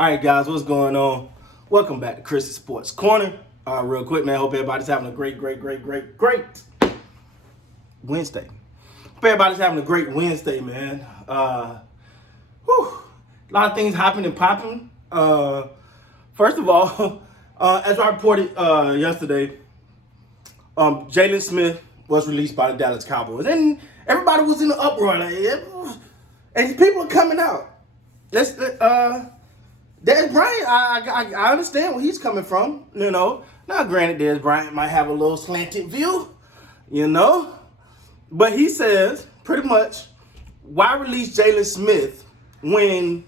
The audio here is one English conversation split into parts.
All right, guys, what's going on? Welcome back to Chris's Sports Corner. Real quick, man, hope everybody's having a great Wednesday. Hope everybody's having a great Wednesday, man. A lot of things happening and popping. First of all, as I reported yesterday, Jaylon Smith was released by the Dallas Cowboys, and everybody was in the uproar, and people are coming out. There's Bryant. I understand where he's coming from, you know. Now, granted, there's Bryant might have a little slanted view, you know. But he says, pretty much, why release Jaylon Smith when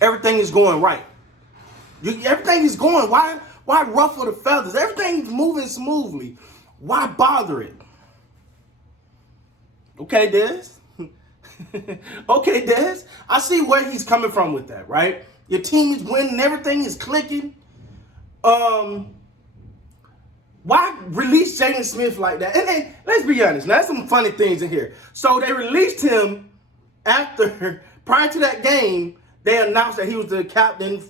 everything is going right? Everything is going. Why ruffle the feathers? Everything's moving smoothly. Why bother it? Okay, Des. Okay, Des. I see where he's coming from with that, right? Your team is winning, everything is clicking. Why release Jaylon Smith like that? And let's be honest, now there's some funny things in here. So they released him prior to that game, they announced that he was the captain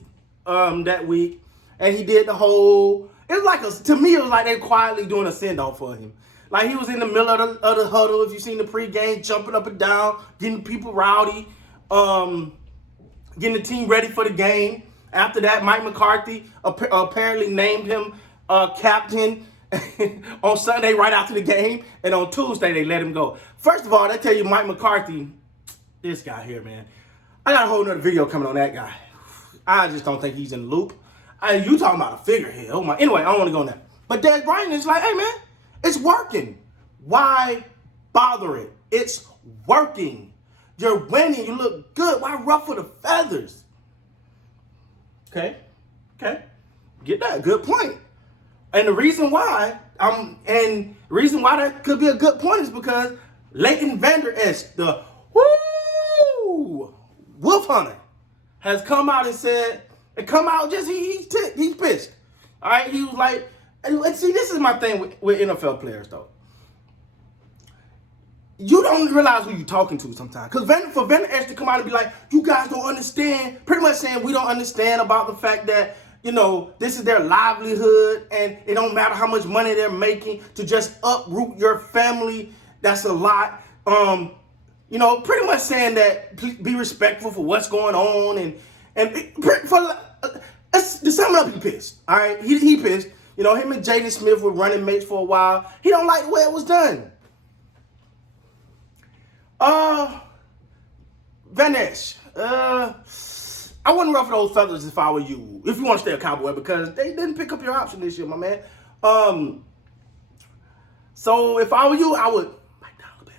that week, and he did the whole, it was like, to me, it was like they quietly doing a send-off for him. Like he was in the middle of the huddle, if you've seen the pregame, jumping up and down, getting people rowdy, getting the team ready for the game. After that, Mike McCarthy apparently named him captain on Sunday right after the game, and on Tuesday they let him go. First of all, they tell you Mike McCarthy, this guy here, man. I got a whole nother video coming on that guy. I just don't think he's in the loop. You talking about a figurehead. Oh my. Anyway, I don't want to go on that. But Des Bryant is like, hey, man, it's working. Why bother it? It's working. You're winning. You look good. Why ruffle the feathers? Okay. Get that. Good point. And the reason why that could be a good point is because Vander, Esch, the wolf hunter, has come out and said, he's pissed. All right. He was like, and see, this is my thing with NFL players, though. You don't realize who you're talking to sometimes. Because for Vander Esch to come out and be like, you guys don't understand, pretty much saying we don't understand about the fact that, you know, this is their livelihood and it don't matter how much money they're making to just uproot your family. That's a lot. You know, pretty much saying that be respectful for what's going on. To sum it up, he pissed. All right, he pissed. You know, him and Jaylon Smith were running mates for a while. He don't like the way it was done. Van Esch, I wouldn't ruffle those feathers if I were you. If you want to stay a Cowboy, because they didn't pick up your option this year, my man. So if I were you, I would bite down a bit.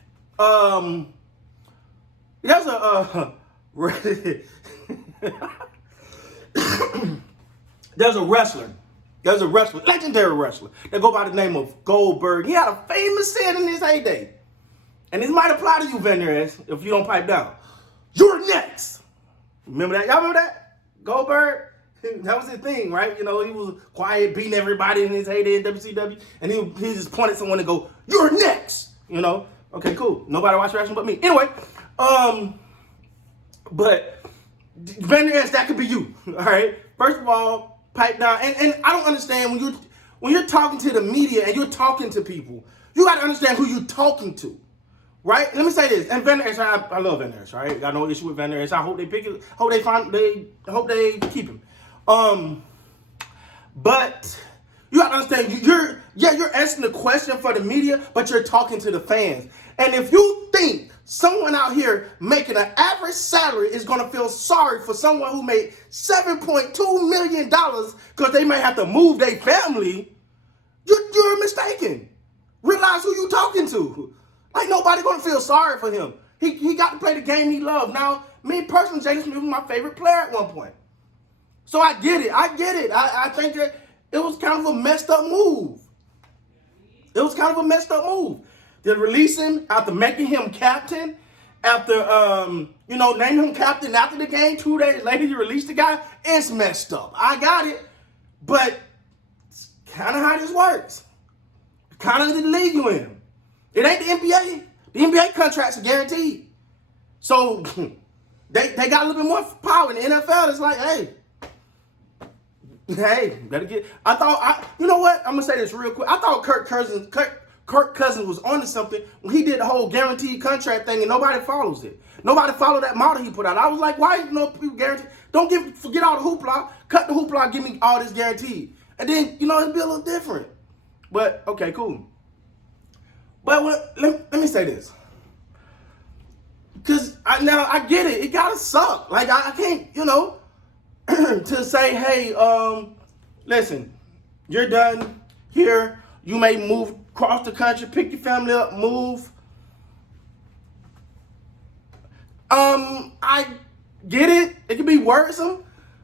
There's a wrestler, legendary wrestler, that go by the name of Goldberg. He had a famous saying in his heyday. And this might apply to you, Vander Esch, if you don't pipe down. You're next. Remember that? Y'all remember that? Goldberg? That was his thing, right? You know, he was quiet, beating everybody in his heyday in WCW. And he just pointed someone to go, you're next. You know? Okay, cool. Nobody watch wrestling but me. Anyway, but Vander Esch, that could be you. All right? First of all, pipe down. And I don't understand when you're talking to the media and you're talking to people, you got to understand who you're talking to. Right? Let me say this. And Vander Esch, I love Vander Esch, right? Got no issue with Vander Esch. I hope they pick it. Hope they keep him. But you gotta understand, you're asking the question for the media, but you're talking to the fans. And if you think someone out here making an average salary is gonna feel sorry for someone who made $7.2 million because they may have to move their family, you're mistaken. Realize who you're talking to. Like, nobody gonna feel sorry for him. He got to play the game he loved. Now, me personally, Jaylon Smith was my favorite player at one point. So I get it. I think that it was kind of a messed up move. They release him after making him captain, after naming him captain after the game. 2 days later, you release the guy. It's messed up. I got it, but it's kind of how this works. Kind of the league you in. It ain't the NBA. The NBA contracts are guaranteed. So They got a little bit more power in the NFL. It's like, hey, better get. You know what? I'm gonna say this real quick. I thought Kirk Cousins was onto something when he did the whole guaranteed contract thing, and nobody follows it. Nobody followed that model he put out. I was like, why people guarantee? Don't forget all the hoopla. Cut the hoopla. Give me all this guaranteed, and then it'd be a little different. But okay, cool. But let me say this. Because now I get it. It gotta suck. Like, I can't, to say, hey, listen, you're done here. You may move across the country, pick your family up, move. I get it. It can be worrisome.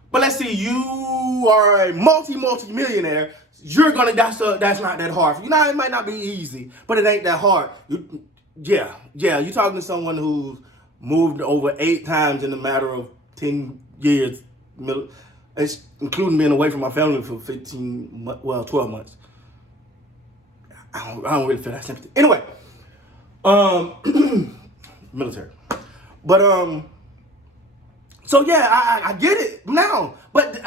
But let's see, you are a multi-millionaire. You're gonna, that's not that hard. It might not be easy, but it ain't that hard. Yeah, you're talking to someone who's moved over 8 times in a matter of 10 years, including being away from my family for 12 months. I don't really feel that sympathy. Anyway, military. But so yeah, I get it now. But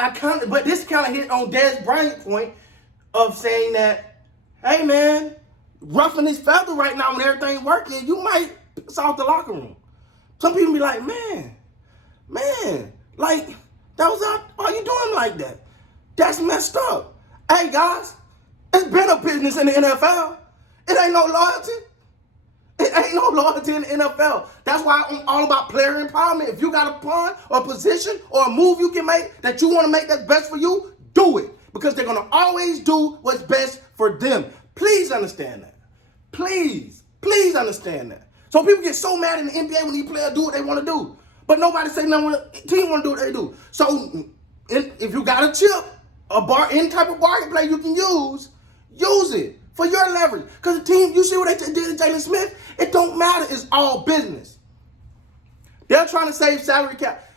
this kind of hit on Dez Bryant's point of saying that, hey man, roughing his feather right now when everything working, you might piss off the locker room. Some people be like, man, like, that was out, why you doing like that? That's messed up. Hey guys, it's been a business in the NFL. It ain't no loyalty. It ain't no loyalty in the NFL. That's why I'm all about player empowerment. If you got a pawn or a position or a move you can make that you want to make that's best for you, do it. Because they're going to always do what's best for them. Please understand that. Please understand that. So people get so mad in the NBA when these players do what they want to do. But nobody say nothing when the team want to do what they do. So if you got a chip, any type of bargain play you can use it for your leverage. Because the team, you see what they did to Jaylon Smith? It don't matter. It's all business. They're trying to save salary cap.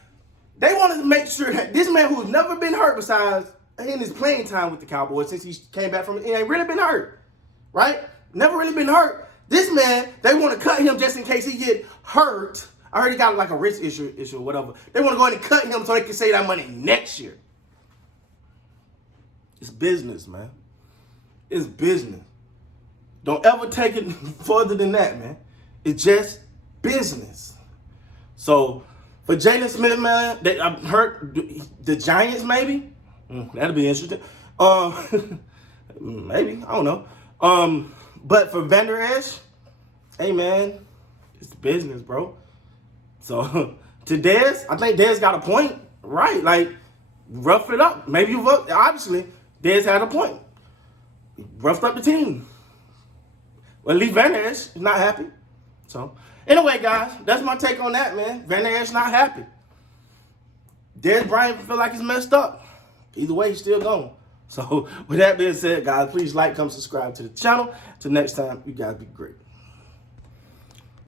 They wanted to make sure that this man who's never been hurt besides in his playing time with the Cowboys since he came back from it, he ain't really been hurt, right? Never really been hurt. This man, they want to cut him just in case he get hurt. I heard he got like a wrist issue or whatever. They want to go ahead and cut him so they can save that money next year. It's business, man. It's business. Don't ever take it further than that, man. It's just business. So for Jaylon Smith, man, I've heard the Giants maybe. That'll be interesting. Maybe, I don't know. But for Vander Esch, hey man, it's business, bro. So to Dez, I think Dez got a point, right? Like, rough it up. Maybe obviously Dez had a point. He roughed up the team. Well, at least Vander Esch is not happy. So anyway, guys, that's my take on that, man. Vander Esch not happy. Dez Bryant feel like he's messed up. Either way, he's still going. So with that being said, guys, please like, comment, subscribe to the channel. Till next time, you guys be great.